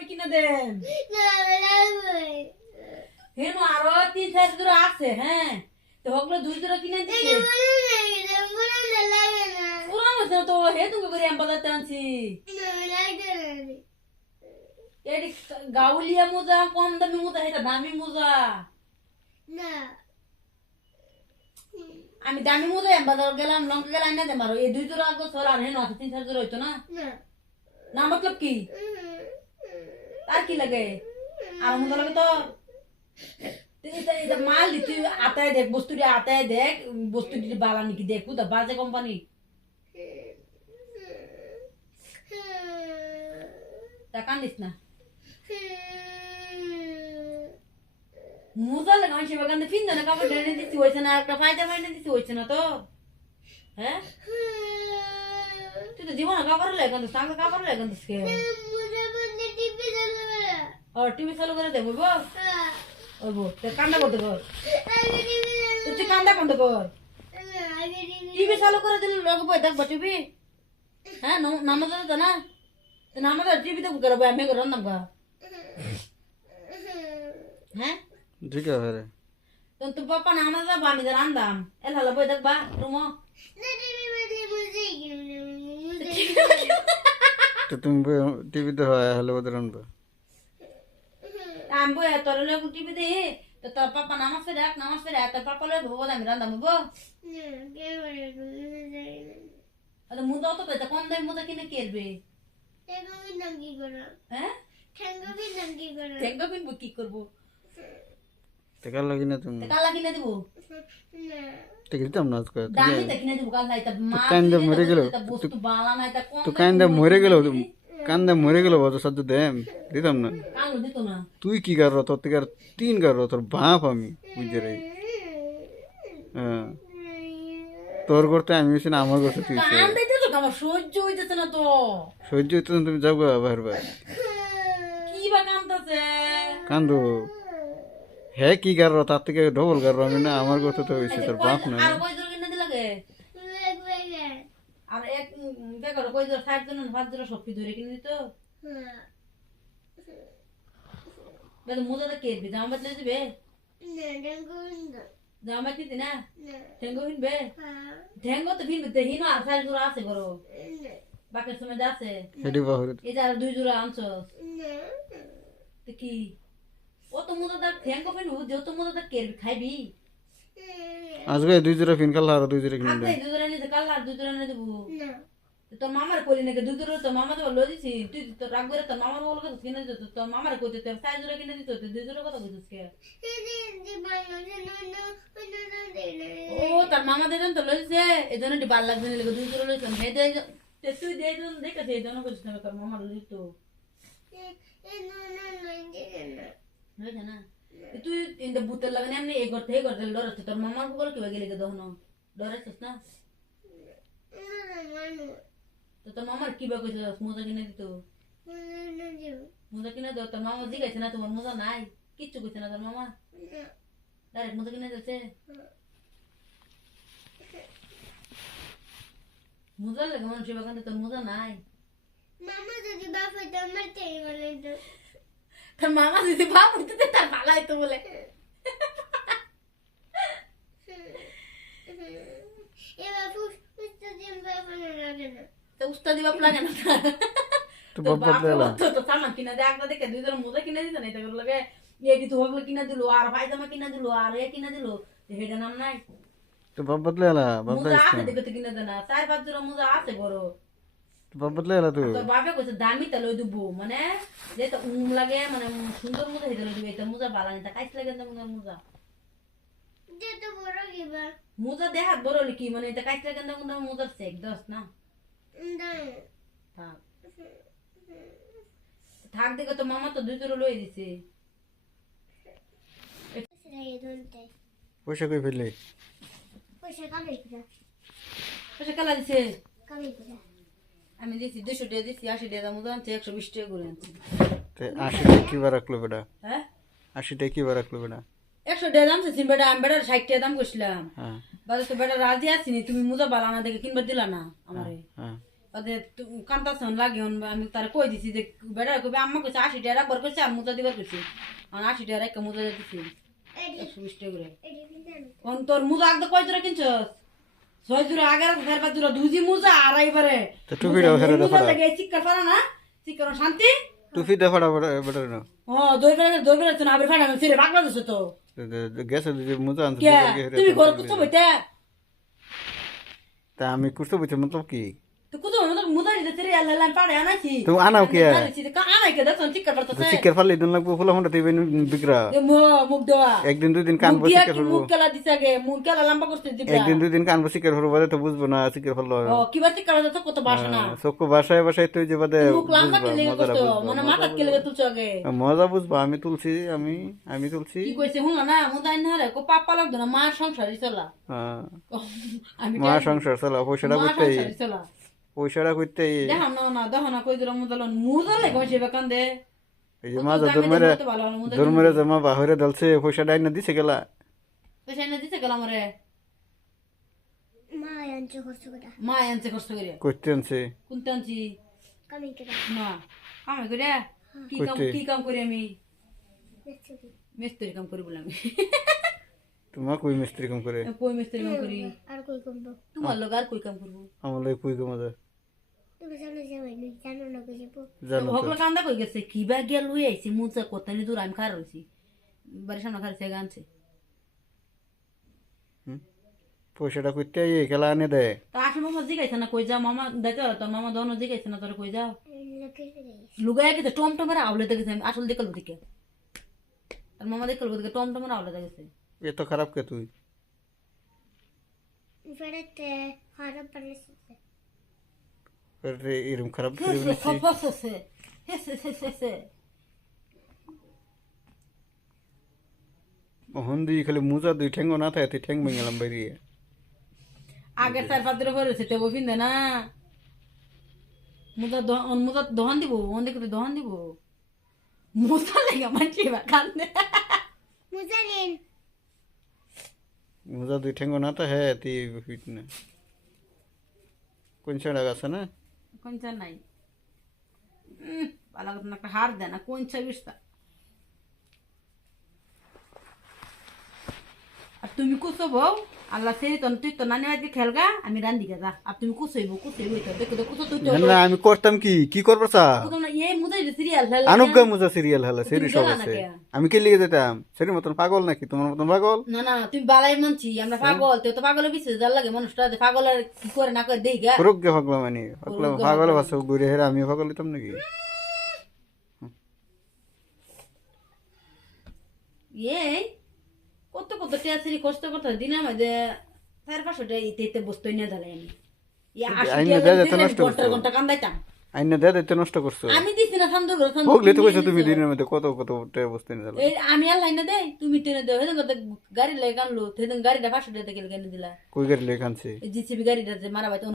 আমি কিনে দেন হেন আরো 3-4 জোড়া আছে হ্যাঁ তো হগলো 2 জোড়া কিনে দিছে পুরান হইছে তো হে তুমি করে আমি বাজার টানছি এডি গাউলিয়া মোজা কম দামি মোজা এটা দামি মোজা আমি দামি মোজা আমি বাজার গেলাম লঙ্কা গেলাম না দে মারো এই 2 জোড়া গো চল আর হেন আছে 3-4 জোড়া হইতো না না मतलब কি তার কি লাগে আর মোজা লাগে তো মাল দিতে আতায় দেখ বস্তুটি আতায় দেখ বস্তুটি বালা নাকি দেখ কোথা বাজে কোম্পানি তা কান্দিস না মোজা লাগে আমি সেবা কান্দে ফিন না কাপড় টেনে দিচ্ছি হয়েছে না একটা ফায়দা মাইনে দিচ্ছি হয়েছে না তো হ্যাঁ তুই তো জীবনে কাপড় লাগে কান্দিস সাঙ্গে কাপড় লাগে কান্দিস কে টিভি চালু করে দেবো ওই বো কান্দা করতে কর তুই কান্দা করতে কর টিভি চালু করে দিলে লোক বই দেখবো টিভি হ্যাঁ নামাজ তো না নামাজ টিভি দেখবো করবো আমি করে রান্নাম গা হ্যাঁ ঠিক আছে রে তো পাপা নামাজ আমি রান্দাম এল হলো বই দেখবা রুমো তো তুমি টিভিতে হয় হলে ওদের আনবা আমি বই তোর লোক টিভি দে তো তোর পাপা নামাজ পড়ে তোর পাপা লোক ভোগ আমি রান্দাম গো আরে মুদা তো পেতে কম দামি মুদা কিনে কেরবে হ্যাঁ ঠেঙ্গা কিনবো কি করবো টাকা লাগি না তুমি কালা কিনে দিব টাকা দিতাম না আজকে দামি তা কিনে দিব কালা এটা মা কান্দে মরে গেল বস্তু বালা না এটা কম তো কান্দে মরে গেল কান্দে মরে গেল বড় সাথে দেম দিতাম না কালো দিত না তুই কি কর তোর থেকে আর 3 কর তোর বাপ আমি বুঝে রে হ্যাঁ তোর করতে আমি হইছি না আমার করতে তুই কান্দে দিত আমার সহ্য হইতেছে না তো সহ্য হইতে তুমি যাও গা বাইরে বাইরে কি বা কান্দতেছে কান্দো হে কি কর তার থেকে ডবল কর আমি না আমার করতে তো হইছে তোর বাপ না আর কই জোর কিনে দিলাগে আর এক বেকার কই জোর 60 জন 5 জন সব কি ধরে কিনে দিত বেদ মুদা কেরবে জামা বদলে দিবে জামা দিতে না ঠেঙ্গো কিনবে ঠেঙ্গো তো কিনবে তো হিনো আর 4 জোড়া আছে করো বাকি সময় আছে হেডি বাহুরে এই যে আর 2 জোড়া আনছো তো কি ও তো মুদা দা ঠেঙ্গো কিনবো যে তো মুদা দা কেরবে খাইবি আজকে 2 জোড়া ফিন কাল আর 2 জোড়া কিনে আতে 2 জোড়া নিতে কাল আর 2 জোড়া নিতে দেবো তোর মামার করি নাকি 2 জোড়া তোর মামা তো লই দিছি তুই তো রাগ করে তোর মামার বলকে কিনে দিত তোর মামার কইতে তোর 4 জোড়া কিনে দিত 2 জোড়া কথা কইছিস কে ও তোর মামা দেন তো লই দিছে এজন্য ডি ভাল লাগছে না 2 জোড়া লইছন হে দে তুই দে জন দেখে দে জন কইছিস না তোর মামার লই তো লই না তুই ইন দে বুতল লাগনে এমনি এ করতে ডরছ তোর মামার বল কি গেলে কে দহনো ডরছস না তো তোর মামার কি বা কইছিস মোজা কিনে দিত মোজা কিনে দাও তোর মামা জিগাইছে না তোমার মোজা নাই কিচ্ছু কইছে না তোর মামা ডাইরেক্ট মোজা কিনে দিছে মোজা লাগে মানুষ বাগানে তোর মোজা নাই মামা যদি বাপ হইতো আমার তেই বলে তো তোর মামা যদি বাপ হইতো তার ভালো হইতো বলে এবার পুষ্প দিন বাপ লাগে না তো উস্তাদি বাপ লাগে না তো বাপ বদলা তো সামান কিনা দে একবার দেখে 2 জন মোজা কিনে দিত না এটা করে লাগে এডি তো হগলো কিনা দিলো আর পায়জামা কিনা দিলো আর এ কিনা দিলো হেডা নাম নাই তো বাপ বদলা মোজা আছে দেখতে কিনা দেনা 4-5 জোড়া মোজা আছে বড় তো বাপ বদলা তুই তোর বাপে কইছে দামি তা লই দিব মানে যে তো লাগে মানে সুন্দর মোজা হেডা লই দিবে এটা মোজা ভালো না কাইছ লাগে না মোজা যে তো বড় কিবা মোজা দেখাত বড় লিখি মানে এটা কাইছ লাগে না মোজা চেক দস না না থাক থাক দেখো তো মামা তো 2 জোড়া লই দিছে সেটাই ধরতে পয়সা কই ফেললে পয়সা কামে কিনা পয়সা কালা দিছে কামে কিনা আমি দিছি 200 টাকা দিছি 80 টাকা মোজা আনছে 120 টাকা করে আনছি তে 80 টাকা কি বার রাখলো বেটা হ্যাঁ 80 টাকা কি বার রাখলো বেটা 100 টাকা দাম চাইছি বেটা আমি বেটা 60 টাকা দাম কইছিলাম হ্যাঁ বাজে তো বেটা রাজি আছিনি তুমি মোজা বালা না দেখে কিনবার দিলা না আমারে হ্যাঁ ওদের কান্তা শোন লাগে আমি তার কই দিছি যে বেড়া কবি আম্মা কইছে 80 টাকা রাখবার কইছে আর মুজা দিবার কইছে আর 80 টাকা একটা মুজা দিছি 120 টাকা করে কোন তোর মুজা একদম কয় জোড়া কিনছস 6 জোড়া 11 5 জোড়া দুজি মুজা আর আইবারে তো টুপিটাও হেরে দাও মুজা লাগে চিক্কার পারা না চিক্কার শান্তি টুপি দে ফাড়া বেটার না ও দই বেড়ে তো না আবার ফাড়া ছেড়ে পাগলা দিছ তো গেছে যে মুজা আনতে কে তুমি ঘর কুতো বইতে তা আমি কুছতে বুঝছি মতলব কি তো কুতো মুজা দিতে ছেড়ে আল্লাহ পাড়ে আনাছি তুমি আনাও কে আনাই কে দেখছ চিক্কার পারতেছে চিকের ফালে দিন লাগবো ফুলা ফোনটা দিবেন বিক্রা মুখ দেওয়া একদিন দুই দিন কানবো চিকের ফেলবো মুখ কেলা দিছে আগে মুখ কেলা লম্বা করতে দিবা একদিন দুই দিন কানবো চিকের ফেলবো বাদে তো বুঝবো না চিকের ফেললো ও কিবা চিক্কার তো কত বাসা না চক্ষু বাসায় বাসায় তুই যে বাদে মুখ লম্বা কে লেগে মজাটা করতো বুঝবো মানে মাথা কে লেগে তুলছো আগে মজা বুঝবো আমি তুলছি আমি তুলছি কি কইছে হুন না মুদাই না রে কো পাপা লাগতো না মা সংসারই চলা হ্যাঁ আমি মা সংসার চলা পয়সাটা মা করতে সংসারই চলা পয়সাটা করতে দেখাম না কই দিলাম মুদালন মুদালে কইছে বেকান্দে এই যে মা ধর্মের জমা বাহিরে দলছে পয়সাটা আইনা দিছে গেলা পয়সা এনে দিতে গেলাম রে মা আনছে কষ্ট করে মা আনছে কষ্ট করে করতে আনছে কোনটা আনছি কামি করে না কামে করে কি কাম করি আমি মিস্ত্রি কাম করি বলে আমি তোমার কই মিস্ত্রি কাম করে কই মিস্ত্রি কাম করি আর কই কমবো তোমার লোক আর কই কাম করবো আমার লাগে কই কাম আছে তুমি জানো যাবে না জানো না কই যাবো জানো তো। হকলা কান্দা কই গেছে কি বা গেল লই আইছি মুচা কতানি দূর আমি খার রইছি বাড়ির সামনে খার থেকে আনছে পয়সাটা করতে আইয়ে খেলা আনে দেয় তা আসলে মামা জিগাইছে না কই যা মামা দেখো তোর মামা দোনো জিগাইছে না তোর কই যাও লোকে রে লুগায় গেছে টমটমের আউলে দেখেছে আমি আসলে দেখল দিকে আর মামা দেখল দিকে টমটমের আউলে দেখেছে এত খারাপ কে তুই ফেরতে খারাপ পারছে এরকম খারাপ হন্দি খালি মুজা দুই ঠেঙ্গো না থাকে তুই ঠেং ভেঙেলাম বেরিয়ে আগের তার পাত্রে পড়েছে তে বফিন দে না মুদা দহন দিব অন দেখে দহন দিব মুসা লেগে মানছি বা কান্দে মুজালিন মুজা দুই ঠেঙ্গো না থাকে তুই ফিট না কোন ছাড়া আছে না কোনটা নাই ভালো কথা একটা হার দেয় না কোন ছাবিসটা আর তুমি কুসো বউ আল্লাহ সেরি তুই তো নানি আজকে খেলগা আমি রান্দি গা আর তুমি কুসইবো তো দেখো তো কুসো তুই তো না আমি করতাম কি করবো চা কুসো না এই মুদাই সিরিয়াল খেলা আনুকা মুজা সিরিয়াল হলা সেরি সব আছে আমি কে লিখে যেতাম সেরি মতন পাগল নাকি তোমার মতন পাগল না না তুমি বালাই মানছি আমরা পাগল তুই তো পাগলের বিছে যার লাগে মানুষটা পাগলের কি করে না করে দেই গা রোগ্য পাগলা মানে পাগল ভাষা ঘুরে হেরা আমি পাগল হইতাম নাকি এই কত কত টেয়াসিরি কষ্ট করতে দিনের মধ্যে 4-500 ইতে বস্তু নিয়ে দালাই আমি আইনে দেয় নষ্ট ঘন্টা কান্দাইতাম আইনে দেয় নষ্ট করছো আমি দিছি না সান্দুর হোকলে তো কইছো তুমি দিনের মধ্যে কত কত বস্তু নিয়ে এই আমি আর লাইনে দেই তুমি টেনে দেও হেদিন কত গাড়ি লাগে আনলো সেদিন গাড়িটা 500 টাকা গেলে দিলা কই গাড়ি লেখানছে জিসিবি গাড়িটা যে মারা বাইতে